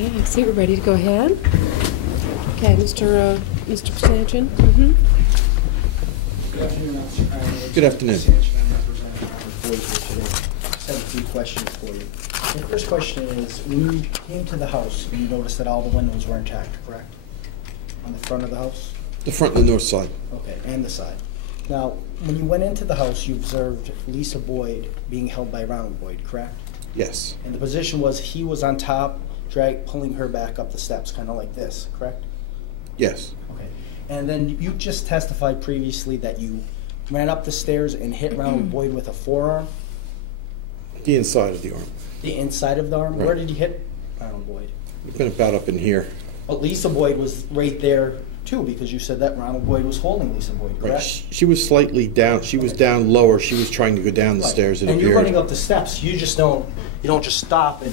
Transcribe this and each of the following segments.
Okay, I see we're ready to go ahead. Okay, Mr. Pisanchyn. Good afternoon, Officer Pioneer. Good afternoon. Pisanchyn, I'm representing Robert Boyd here today. Just have a few questions for you. The first question is, when you came to the house, you noticed that all the windows were intact, correct? On the front of the house? The front and the north side. Okay, and the side. Now, when you went into the house, you observed Lisa Boyd being held by Ronald Boyd, correct? Yes. And the position was he was on top, pulling her back up the steps, kind of like this, correct? Yes. Okay. And then you just testified previously that you ran up the stairs and hit Ronald Boyd with a forearm? The inside of the arm. The inside of the arm? Right. Where did you hit Ronald Boyd? It's been about up in here. But Lisa Boyd was right there too, because you said that Ronald Boyd was holding Lisa Boyd, correct? Right. She was slightly down. She was down lower. She was trying to go down the stairs. It and appeared. you're running up the steps. You don't just stop and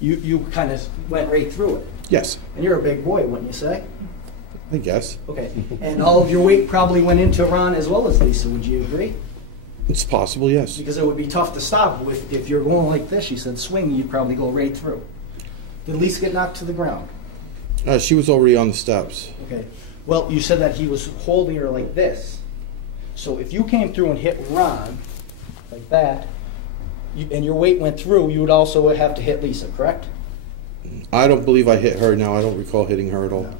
you kind of went right through it. Yes. And you're a big boy, wouldn't you say? I guess. Okay. And all of your weight probably went into Ron as well as Lisa, would you agree? It's possible, yes. Because it would be tough to stop. If you're going like this, you said swing, you'd probably go right through. Did Lisa get knocked to the ground? She was already on the steps. Okay. Well, you said that he was holding her like this. So if you came through and hit Ron like that, and your weight went through, you would also have to hit Lisa, correct? I don't believe I hit her now. I don't recall hitting her at all. No.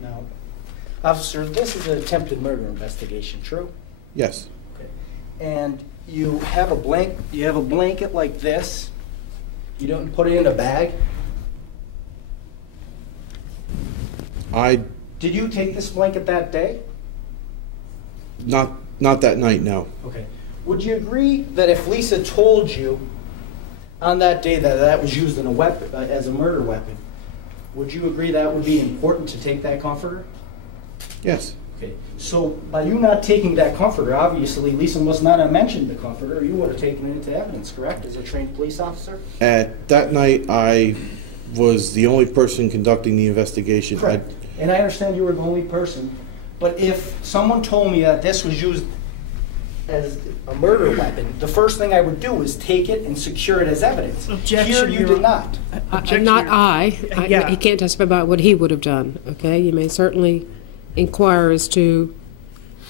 No. Officer, this is an attempted murder investigation, true? Yes. Okay. And you have a blanket like this. You don't put it in a bag. Did you take this blanket that day? Not that night, no. Okay. Would you agree that if Lisa told you on that day that that was used in a weapon, as a murder weapon, would you agree that would be important to take that comforter? Yes. Okay. So by you not taking that comforter, obviously Lisa must not have mentioned the comforter. You would have taken it into evidence, correct, as a trained police officer? At that night, I was the only person conducting the investigation. Correct. And I understand you were the only person, but if someone told me that this was used as a murder weapon, the first thing I would do is take it and secure it as evidence. Objection, Here you did not. Objection, Not Your- I. Yeah. He can't testify about what he would have done, okay? You may certainly inquire as to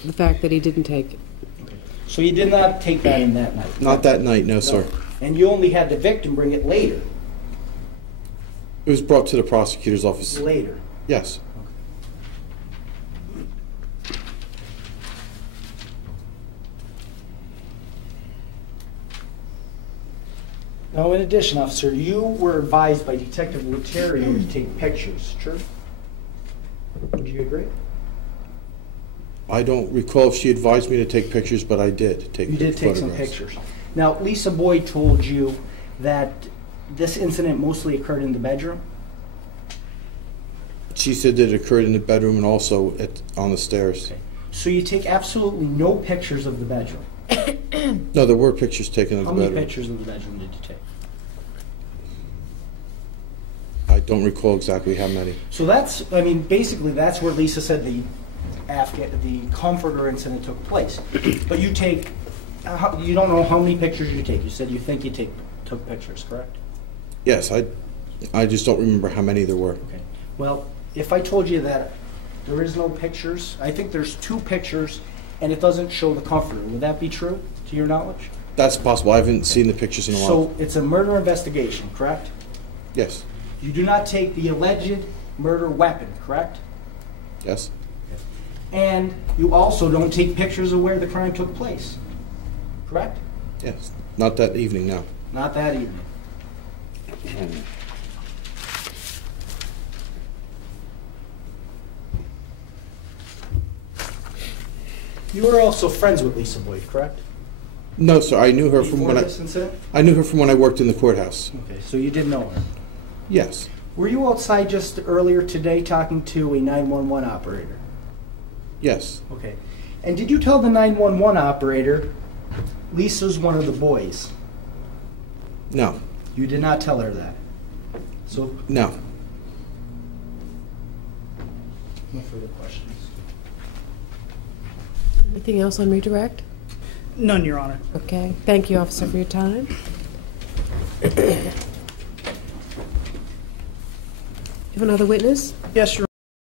the fact that he didn't take it. Okay. So you did not take that in that night? Not that night, no, sir. And you only had the victim bring it later? It was brought to the prosecutor's office. Later. Yes. Now, in addition, officer, you were advised by Detective Luterio to take pictures, true? Would you agree? I don't recall if she advised me to take pictures, but I did take You did take some photographs. pictures. Now, Lisa Boyd told you that this incident mostly occurred in the bedroom? She said that it occurred in the bedroom and also on the stairs. Okay. So you take absolutely no pictures of the bedroom? No, there were pictures taken of How the many bedroom. pictures of the bedroom did you take? I don't recall exactly how many. So that's, I mean, basically that's where Lisa said the comforter incident took place. But you take, you don't know how many pictures you take. You said you think you took pictures, correct? Yes, I just don't remember how many there were. Okay. Well, if I told you that there is no pictures, I think there's 2 pictures and it doesn't show the comforter. Would that be true, to your knowledge? That's possible. I haven't seen the pictures in a while. So it's a murder investigation, correct? Yes. You do not take the alleged murder weapon, correct? Yes. And you also don't take pictures of where the crime took place, correct? Yes. Not that evening, no. Not that evening. You were also friends with Lisa Boyd, correct? No, sir. I knew her from Before when this incident? I knew her from when I worked in the courthouse. Okay, so you did know her. Yes. Were you outside just earlier today talking to a 911 operator? Yes. Okay. And did you tell the 911 operator Lisa's one of the boys? No. You did not tell her that. So, No. no further questions. Anything else on redirect? None, Your Honor. Okay. Thank you, officer, for your time. have another witness? Yes, Your